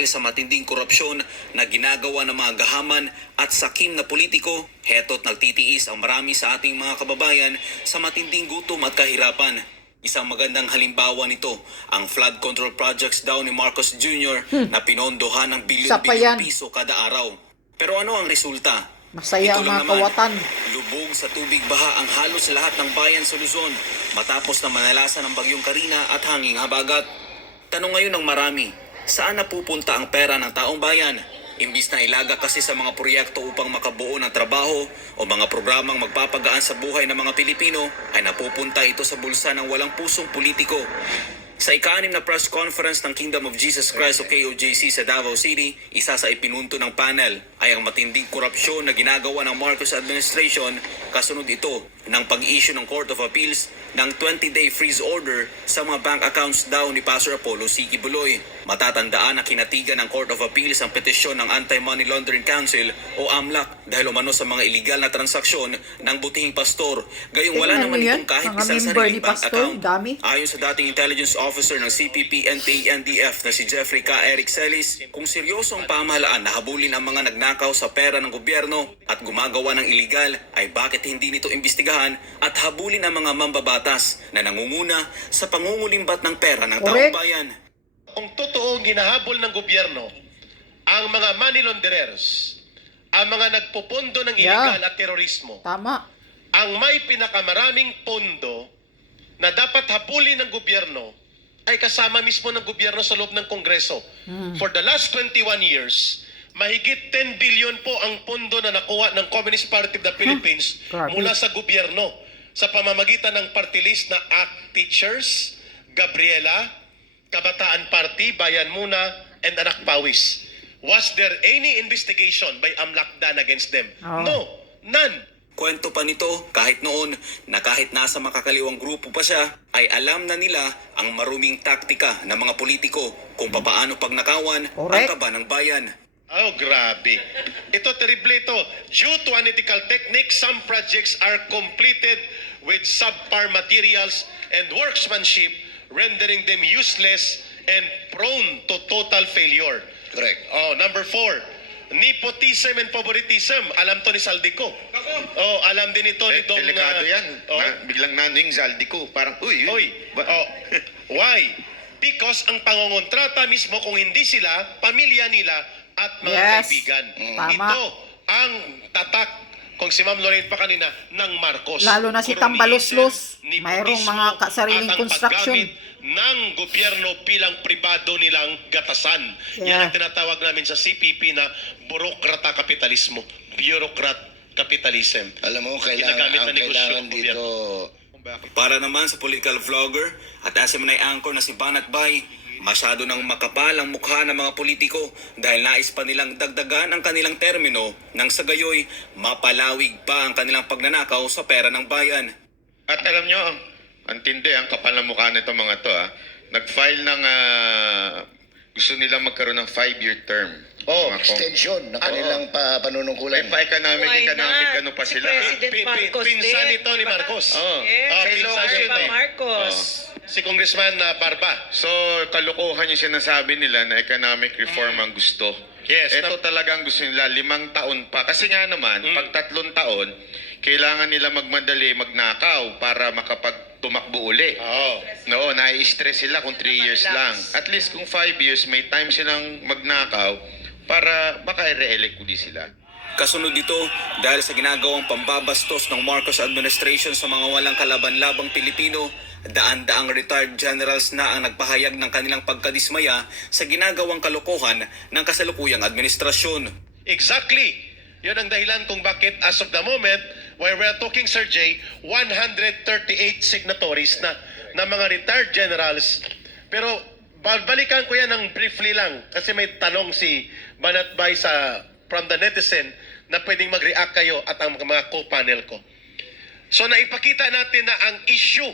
dahil sa matinding korupsyon na ginagawa ng mga gahaman at sakim na politiko, heto't nagtitiis ang marami sa ating mga kababayan sa matinding gutom at kahirapan. Isang magandang halimbawa nito, ang flood control projects daw ni Marcos Jr. na pinondohan ng bilyon-bilyong piso kada araw. Pero ano ang resulta? Masaya ang mga kawatan. Lubog sa tubig baha ang halos lahat ng bayan sa Luzon matapos na manalasa ng bagyong Karina at hanging habagat. Tanong ngayon ng marami, saan napupunta ang pera ng taong bayan? Imbis na ilaga kasi sa mga proyekto upang makabuo ng trabaho o mga programang magpapagaan sa buhay ng mga Pilipino, ay napupunta ito sa bulsa ng walang pusong politiko. Sa ika-6 na press conference ng Kingdom of Jesus Christ o KOJC sa Davao City, isa sa ipinunto ng panel ay ang matinding korupsyon na ginagawa ng Marcos administration, kasunod ito ng pag-issue ng Court of Appeals ng 20-day freeze order sa mga bank accounts daw ni Pastor Apollo C. Kibuloy. Matatandaan na kinatigan ng Court of Appeals ang petisyon ng Anti-Money Laundering Council o AMLAC dahil umano sa mga iligal na transaksyon ng butihing pastor. Gayong wala naman itong kahit isang sariling bank account. Ayon sa dating intelligence officer ng CPP, NPA, NDF na si Jeffrey K. Eric Celis, kung seryoso ang pamahalaan na habulin ang mga nagnakaw sa pera ng gobyerno at gumagawa ng iligal, ay bakit hindi nito imbestigahan at habulin ang mga mambabatas na nangunguna sa pangungulimbat ng pera ng taong bayan? Kung totoong ginahabol ng gobyerno ang mga money launderers, ang mga nagpupondo ng iligal at terorismo, Tama. ang may pinakamaraming pondo na dapat habulin ng gobyerno ay kasama mismo ng gobyerno sa loob ng Kongreso. For the last 21 years, mahigit 10 billion po ang pondo na nakuha ng Communist Party of the Philippines mula sa gobyerno sa pamamagitan ng party list na ACT Teachers, Gabriela, Kabataan Party, Bayan Muna, and Anak Pawis. Was there any investigation by AMLAC done against them? No, none. Kwento pa nito, kahit noon na kahit nasa makakaliwang grupo pa siya, ay alam na nila ang maruming taktika ng mga politiko kung papaano pagnakawan ang kaba ng bayan. Oh, grabe. Ito, terrible ito. Due to unethical techniques, some projects are completed with subpar materials and workmanship, rendering them useless and prone to total failure. Correct. Oh, number 4, nepotism and favoritism. Alam to ni Saldico. Oh, alam din ito ni Dong. Delikado yan. Oh. Biglang naning Zaldico. Parang, uy. Oh. Why? Because ang pangongontrata mismo, kung hindi sila, pamilya nila at mga kaibigan. Tama. Ito ang tatak, kung si Ma'am Lorraine pa kanina, ng Marcos. Lalo na si Tambaluslos, mayroong mga sariling construction ng gobyerno bilang pribado nilang gatasan. Yan ang tinatawag namin sa CPP na burokrata kapitalismo. Bureaucrat capitalism. Alam mo, Ginagamit na negosyo kailangan ng dito. Para naman sa political vlogger at SMNI anchor na si Banat Bay, masyado nang makapal ang mukha ng mga politiko dahil nais pa nilang dagdagan ang kanilang termino nang sa gayoy mapalawig pa ang kanilang pagnanakaw sa pera ng bayan. At alam nyo, ang tindi, ang kapal ng mukha nito mga to. Nag-file ng gusto nilang magkaroon ng 5-year term. Extension ng kanilang panunungkulan. Pa-economic ano pa sila. President Marcos Pinsan din. ito ni Marcos. Yes. Pinsan Marcos. Si Congressman Barba. So, kalukuhan yung sinasabi nila na economic reform ang gusto. Yes. Ito talagang gusto nila, 5 taon pa. Kasi nga naman, pag 3 taon, kailangan nila magmadali, magnakaw para makapagtumakbo uli. No, nai-stress sila kung 3 years lang. At least kung 5 years, may time silang magnakaw para baka i-re-elect uli sila. Kasunod dito, dahil sa ginagawang pambabastos ng Marcos administration sa mga walang kalaban-labang Pilipino, daan-daang retired generals na ang nagpahayag ng kanilang pagkadismaya sa ginagawang kalokohan ng kasalukuyang administrasyon. Exactly. Yun ang dahilan kung bakit as of the moment, where we're talking, Sir Jay, 138 signatories na mga retired generals. Pero balikan ko yan ng briefly lang kasi may tanong si Banat Bay from the netizen na pwedeng mag-react kayo at ang mga co-panel ko. So naipakita natin na ang issue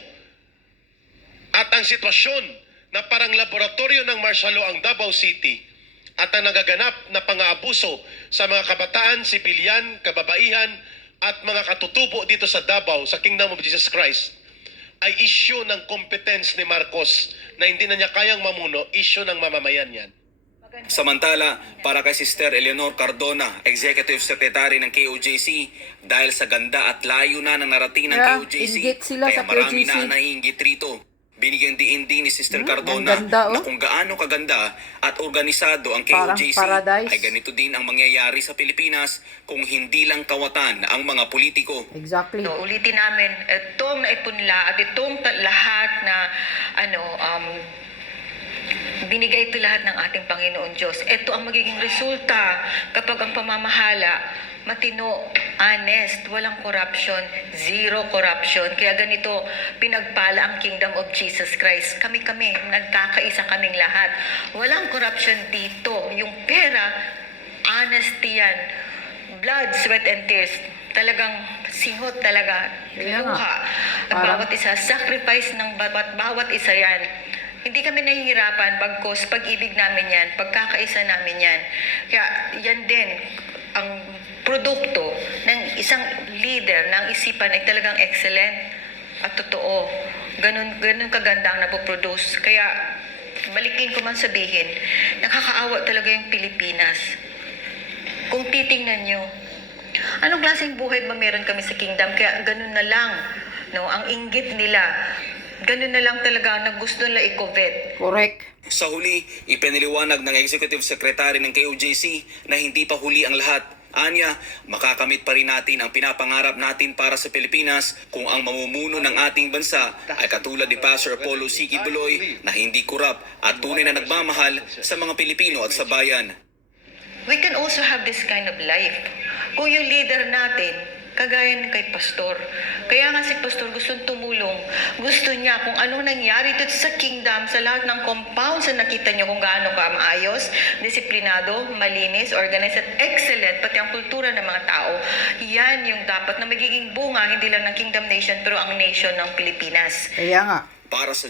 at ang sitwasyon na parang laboratorio ng martial law ang Davao City at ang nagaganap na pang-aabuso sa mga kabataan, sibilyan, kababaihan at mga katutubo dito sa Davao, sa Kingdom of Jesus Christ, ay issue ng competence ni Marcos na hindi na niya kayang mamuno, issue ng mamamayan yan. Samantala, para kay Sister Eleanor Cardona, Executive Secretary ng KOJC, dahil sa ganda at layo na ng narating ng Yeah, KOJC, inggit sila kaya sa marami KOJC. na naiinggit rito. Binigyang diin din ni Sister Cardona ang ganda, na oh. kung gaano kaganda at organisado ang Parang KOJC, paradise. ay ganito din ang mangyayari sa Pilipinas kung hindi lang kawatan ang mga politiko. Exactly. So, ulitin namin, itong naipunla at itong lahat na binigay ito lahat ng ating Panginoon Diyos. Ito ang magiging resulta kapag ang pamamahala matino, honest, walang corruption, zero corruption. Kaya ganito, pinagpala ang Kingdom of Jesus Christ. Kami-kami, nagkakaisa kaming lahat. Walang corruption dito. Yung pera, honesty yan. Blood, sweat, and tears. Talagang singhot talaga. Kaya nga. Luha. At Parang- bawat isa, sacrifice ng bawat isa yan. Hindi kami nahihirapan bagkos pag-ibig namin yan, pagkakaisa namin yan. Kaya yan din, ang produkto ng isang leader ng isipan ay talagang excellent at totoo. Ganun kaganda ang napoproduce. Kaya balikin ko man sabihin, nakakaawa talaga yung Pilipinas. Kung titingnan nyo, anong klaseng buhay ba meron kami sa kingdom? Kaya ganun na lang, no? Ang inggit nila, ganun na lang talaga na gusto nila i-covet. Correct. Sa huli, ipiniliwanag ng Executive Secretary ng KOJC na hindi pa huli ang lahat. Anya, makakamit pa rin natin ang pinapangarap natin para sa Pilipinas kung ang mamumuno ng ating bansa ay katulad ni Pastor Apollo Siki Buloy na hindi kurap at tunay na nagmamahal sa mga Pilipino at sa bayan. We can also have this kind of life. Kung yung leader natin, kagaya ng kay Pastor. Kaya nga si Pastor gustong tumulong. Gusto niya kung anong nangyari dito sa kingdom, sa lahat ng compounds na nakita niyo kung gaano ka maayos, disiplinado, malinis, organized, at excellent, pati ang kultura ng mga tao. Yan yung dapat na magiging bunga, hindi lang ng Kingdom Nation, pero ang nation ng Pilipinas. Kaya nga. Para sa